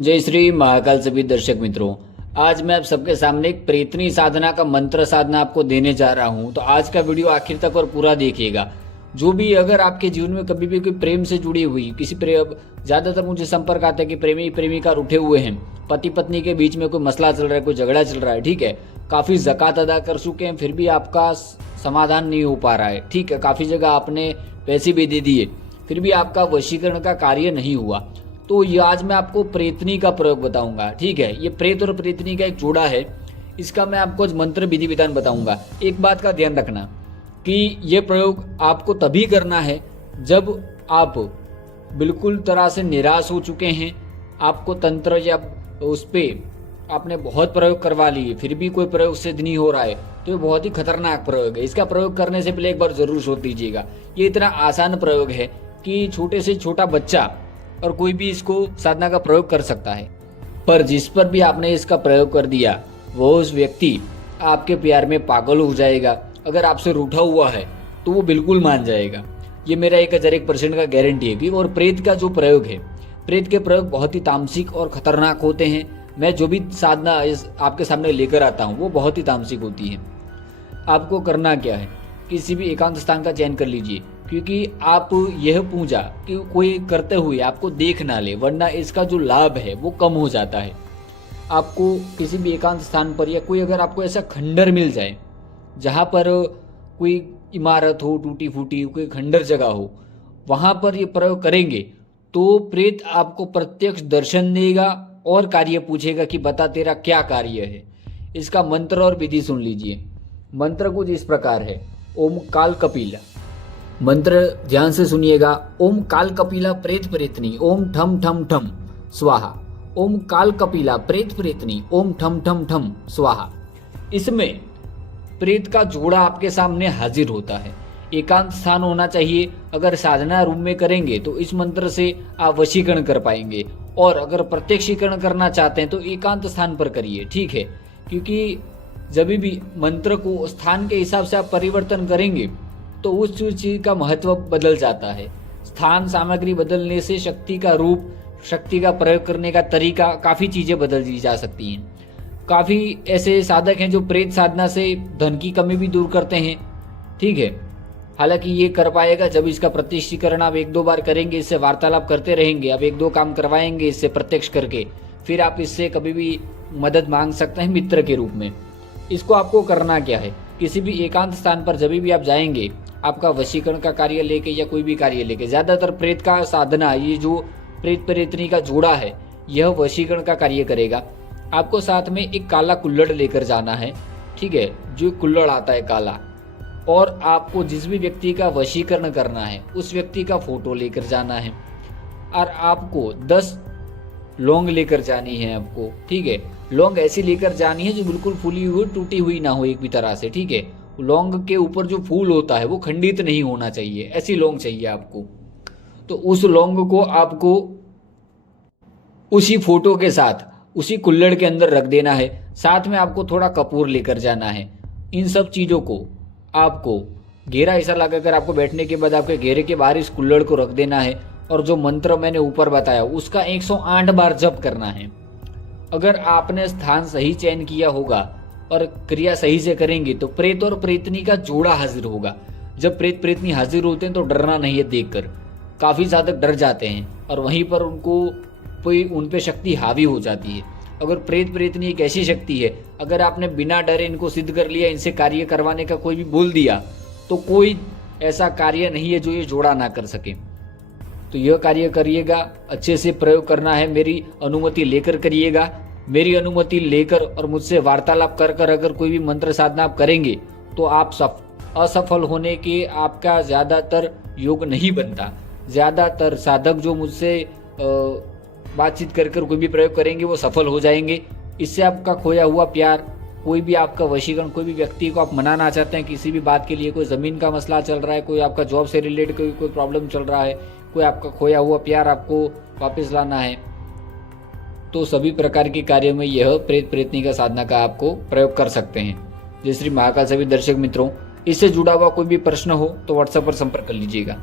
जय श्री महाकाल सभी दर्शक मित्रों। आज मैं आप सबके सामने एक प्रेतनी साधना का मंत्र साधना आपको देने जा रहा हूं, तो आज का वीडियो आखिर तक और पूरा देखिएगा। जो भी अगर आपके जीवन में कभी भी कोई प्रेम से जुड़ी हुई किसी प्रेम, ज्यादातर मुझे संपर्क आता है कि प्रेमी प्रेमिका रूठे हुए हैं, पति पत्नी के बीच में कोई मसला चल रहा है, कोई झगड़ा चल रहा है, ठीक है, काफी ज़कात अदा कर चुके हैं फिर भी आपका समाधान नहीं हो पा रहा है, ठीक है, काफी जगह आपने पैसे भी दे दिए फिर भी आपका वशीकरण का कार्य नहीं हुआ। तो ये आज मैं आपको प्रेतनी का प्रयोग बताऊंगा, ठीक है। ये प्रेत और प्रेतनी का एक जोड़ा है, इसका मैं आपको मंत्र विधि विधान बताऊंगा। एक बात का ध्यान रखना कि ये प्रयोग आपको तभी करना है जब आप बिल्कुल तरह से निराश हो चुके हैं, आपको तंत्र या उस पर आपने बहुत प्रयोग करवा लिए फिर भी कोई प्रयोग सिद्ध नहीं हो रहा है, तो ये बहुत ही खतरनाक प्रयोग है। इसका प्रयोग करने से पहले एक बार जरूर सोच लीजिएगा। ये इतना आसान प्रयोग है कि छोटे से छोटा बच्चा और कोई भी इसको साधना का प्रयोग कर सकता है, पर जिस पर भी आपने इसका प्रयोग कर दिया वो उस व्यक्ति आपके प्यार में पागल हो जाएगा। अगर आपसे रूठा हुआ है तो वो बिल्कुल मान जाएगा। ये मेरा 1001% का गारंटी है कि। और प्रेत का जो प्रयोग है, प्रेत के प्रयोग बहुत ही तामसिक और खतरनाक होते हैं। मैं जो भी साधना इस आपके सामने लेकर आता हूँ वो बहुत ही तामसिक होती है। आपको करना क्या है, किसी भी एकांत स्थान का चयन कर लीजिए, क्योंकि आप यह पूजा कि कोई करते हुए आपको देख ना ले, वरना इसका जो लाभ है वो कम हो जाता है। आपको किसी भी एकांत स्थान पर या कोई अगर आपको ऐसा खंडर मिल जाए जहाँ पर कोई इमारत हो टूटी फूटी, कोई खंडर जगह हो, वहाँ पर ये प्रयोग करेंगे तो प्रेत आपको प्रत्यक्ष दर्शन देगा और कार्य पूछेगा कि बता तेरा क्या कार्य है। इसका मंत्र और विधि सुन लीजिए। मंत्र कुछ इस प्रकार है, ओम काल कपिला। मंत्र ध्यान से सुनिएगा। ओम काल कपिला प्रेत प्रेतनी ओम ठम ठम ठम स्वाहा। ओम काल कपिला प्रेत प्रेतनी ओम ठम ठम ठम स्वाहा। इसमें प्रेत का जोड़ा आपके सामने हाजिर होता है। एकांत स्थान होना चाहिए। अगर साधना रूम में करेंगे तो इस मंत्र से आप वशीकरण कर पाएंगे, और अगर प्रत्यक्षीकरण करना चाहते हैं तो एकांत स्थान पर करिए, ठीक है। क्योंकि जब भी मंत्र को स्थान के हिसाब से आप परिवर्तन करेंगे तो उस चीज का महत्व बदल जाता है। स्थान सामग्री बदलने से शक्ति का रूप, शक्ति का प्रयोग करने का तरीका, काफी चीजें बदल दी जा सकती हैं। काफी ऐसे साधक हैं जो प्रेत साधना से धन की कमी भी दूर करते हैं, ठीक है। हालांकि ये कर पाएगा जब इसका प्रत्यक्षीकरण आप 1-2 बार करेंगे, इससे वार्तालाप करते रहेंगे, आप 1-2 काम करवाएंगे इससे प्रत्यक्ष करके, फिर आप इससे कभी भी मदद मांग सकते हैं मित्र के रूप में। इसको आपको करना क्या है, किसी भी एकांत स्थान पर जब भी आप जाएंगे, आपका वशीकरण का कार्य लेके या कोई भी कार्य लेके, ज्यादातर प्रेत का साधना, ये जो प्रेत प्रेतनी का जोड़ा है यह वशीकरण का कार्य करेगा। आपको साथ में एक काला कुल्हड़ लेकर जाना है, ठीक है, जो कुल्हड़ आता है काला, और आपको जिस भी व्यक्ति का वशीकरण करना है उस व्यक्ति का फोटो लेकर जाना है, और आपको 10 लौंग लेकर जानी है आपको, ठीक है। लौंग ऐसी लेकर जानी है जो बिल्कुल फूली हुई टूटी हुई ना हो एक भी तरह से, ठीक है। लौंग के ऊपर जो फूल होता है वो खंडित नहीं होना चाहिए, ऐसी लौंग चाहिए आपको। तो उस लौंग को आपको उसी फोटो के साथ उसी कुल्हड़ के अंदर रख देना है। साथ में आपको थोड़ा कपूर लेकर जाना है। इन सब चीजों को आपको घेरा ऐसा लगाकर आपको बैठने के बाद आपके घेरे के बाहर इस कुल्हड़ को रख देना है, और जो मंत्र मैंने ऊपर बताया उसका 108 बार जप करना है। अगर आपने स्थान सही चयन किया होगा और क्रिया सही से करेंगे तो प्रेत और प्रेतनी का जोड़ा हाजिर होगा। जब प्रेत प्रेतनी हाजिर होते हैं तो डरना नहीं है देखकर, काफी साधक डर जाते हैं और वहीं पर उनको कोई उन पे शक्ति हावी हो जाती है। अगर प्रेत प्रेतनी एक ऐसी शक्ति है, अगर आपने बिना डरे इनको सिद्ध कर लिया, इनसे कार्य करवाने का कोई भी बोल दिया, तो कोई ऐसा कार्य नहीं है जो ये जोड़ा ना कर सके। तो यह कार्य करिएगा, अच्छे से प्रयोग करना है, मेरी अनुमति लेकर करिएगा। मेरी अनुमति लेकर और मुझसे वार्तालाप कर कर अगर कोई भी मंत्र साधना आप करेंगे तो आप असफल होने के आपका ज्यादातर योग नहीं बनता। ज्यादातर साधक जो मुझसे बातचीत कर कर कोई भी प्रयोग करेंगे वो सफल हो जाएंगे। इससे आपका खोया हुआ प्यार, कोई भी आपका वशीकरण, कोई भी व्यक्ति को आप मनाना चाहते हैं किसी भी बात के लिए, कोई जमीन का मसला चल रहा है, कोई आपका जॉब से रिलेटेड कोई प्रॉब्लम चल रहा है, कोई आपका खोया हुआ प्यार आपको वापस लाना है, तो सभी प्रकार के कार्यों में यह प्रेत प्रेतनी का साधना का आपको प्रयोग कर सकते हैं। जय श्री महाकाल। सभी दर्शक मित्रों, इससे जुड़ा हुआ कोई भी प्रश्न हो तो व्हाट्सएप पर संपर्क कर लीजिएगा।